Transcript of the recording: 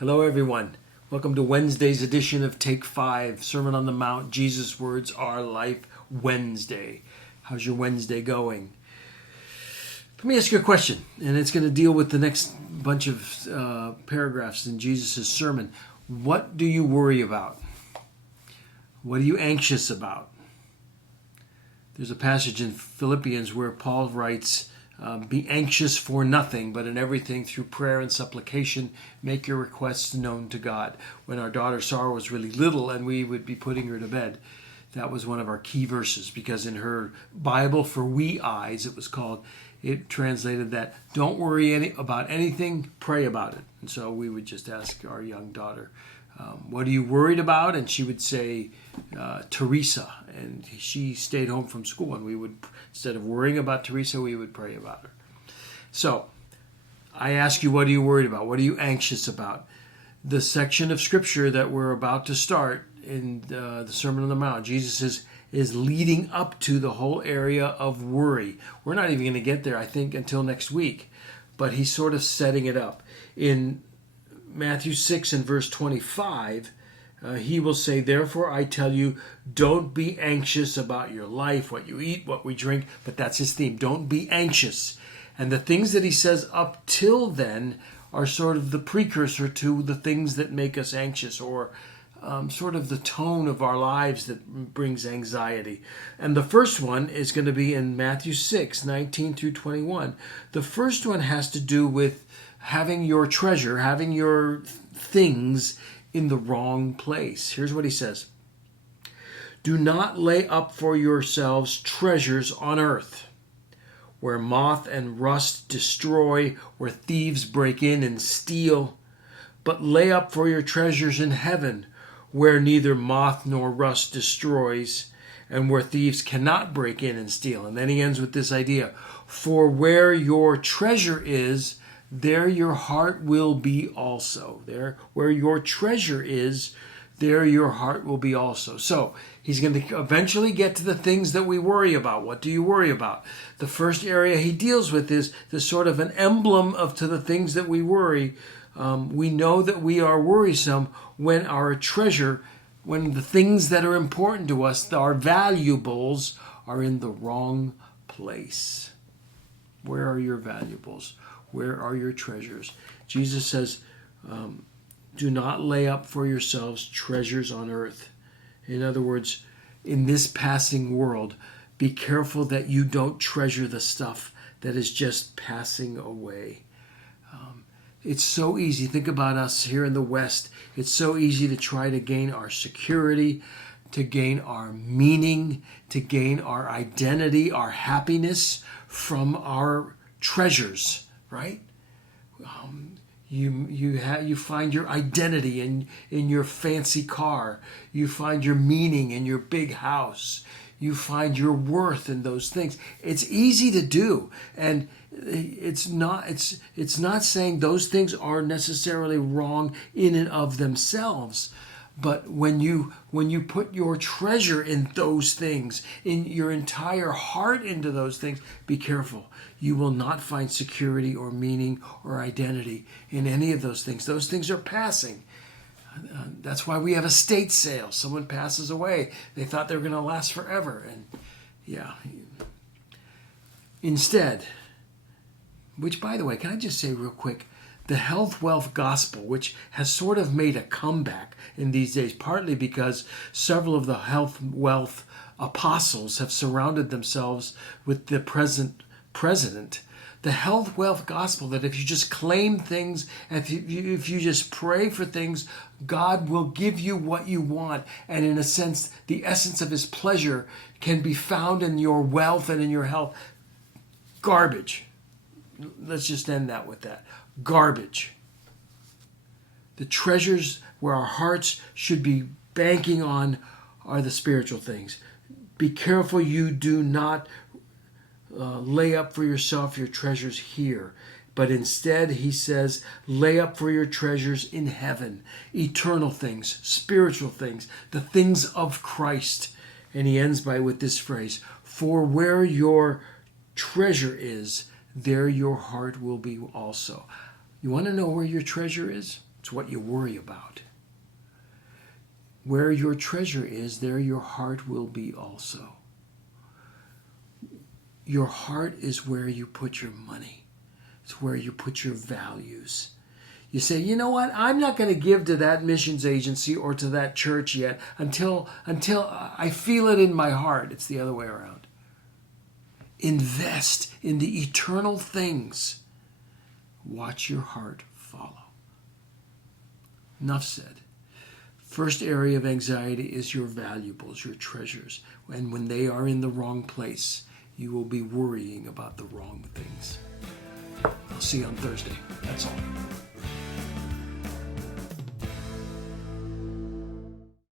Hello, everyone. Welcome to Wednesday's edition of Take 5, Sermon on the Mount, Jesus' Words Are Life, Wednesday. How's your Wednesday going? Let me ask you a question, and it's going to deal with the next bunch of paragraphs in Jesus' sermon. What do you worry about? What are you anxious about? There's a passage in Philippians where Paul writes, be anxious for nothing, but in everything through prayer and supplication, make your requests known to God. When our daughter Sarah was really little and we would be putting her to bed, that was one of our key verses, because in her Bible for wee eyes, it translated that, don't worry about anything, pray about it. And so we would just ask our young daughter, what are you worried about? And she would say, Teresa. And she stayed home from school, and we would, instead of worrying about Teresa, we would pray about her. So I ask you, what are you worried about? What are you anxious about? The section of Scripture that we're about to start in the Sermon on the Mount, Jesus is leading up to the whole area of worry. We're not even going to get there, I think, until next week, but he's sort of setting it up. In Matthew 6 and verse 25, he will say, therefore I tell you, don't be anxious about your life, what you eat, what we drink. But that's his theme. Don't be anxious. And the things that he says up till then are sort of the precursor to the things that make us anxious, or sort of the tone of our lives that brings anxiety. And the first one is going to be in Matthew 6, 19 through 21. The first one has to do with having your treasure, having your things in the wrong place. Here's what he says. Do not lay up for yourselves treasures on earth, where moth and rust destroy, where thieves break in and steal, but lay up for your treasures in heaven, where neither moth nor rust destroys, and where thieves cannot break in and steal. And then he ends with this idea, for where your treasure is, there your heart will be also. There, where your treasure is, there your heart will be also. So he's going to eventually get to the things that we worry about. What do you worry about? The first area he deals with is the sort of an emblem to the things that we worry. We know that we are worrisome when our treasure, when the things that are important to us, our valuables, are in the wrong place. Where are your valuables? Where are your treasures? Jesus says, do not lay up for yourselves treasures on earth. In other words, in this passing world, be careful that you don't treasure the stuff that is just passing away. It's so easy. Think about us here in the West. It's so easy to try to gain our security, to gain our meaning, to gain our identity, our happiness from our treasures, right? You find your identity in your fancy car. You find your meaning in your big house. You find your worth in those things. It's easy to do, and it's not saying those things are necessarily wrong in and of themselves. But when you put your treasure in those things, in your entire heart into those things, be careful. You will not find security or meaning or identity in any of those things. Those things are passing. That's why we have estate sales. Someone passes away. They thought they were going to last forever. And yeah. Instead, which, by the way, can I just say real quick, the health wealth gospel, which has sort of made a comeback in these days, partly because several of the health wealth apostles have surrounded themselves with the present president. The health wealth gospel, that if you just claim things, if you just pray for things, God will give you what you want. And in a sense, the essence of his pleasure can be found in your wealth and in your health. Garbage. Let's just end that with that. Garbage. The treasures where our hearts should be banking on are the spiritual things. Be careful you do not lay up for yourself your treasures here, but instead, he says, lay up for your treasures in heaven, eternal things, spiritual things, the things of Christ. And he ends with this phrase, for where your treasure is, there your heart will be also. You want to know where your treasure is? It's what you worry about. Where your treasure is, there your heart will be also. Your heart is where you put your money. It's where you put your values. You say, you know what? I'm not going to give to that missions agency or to that church yet until I feel it in my heart. It's the other way around. Invest in the eternal things. Watch your heart follow. Enough said. First area of anxiety is your valuables, your treasures. And when they are in the wrong place, you will be worrying about the wrong things. I'll see you on Thursday. That's all.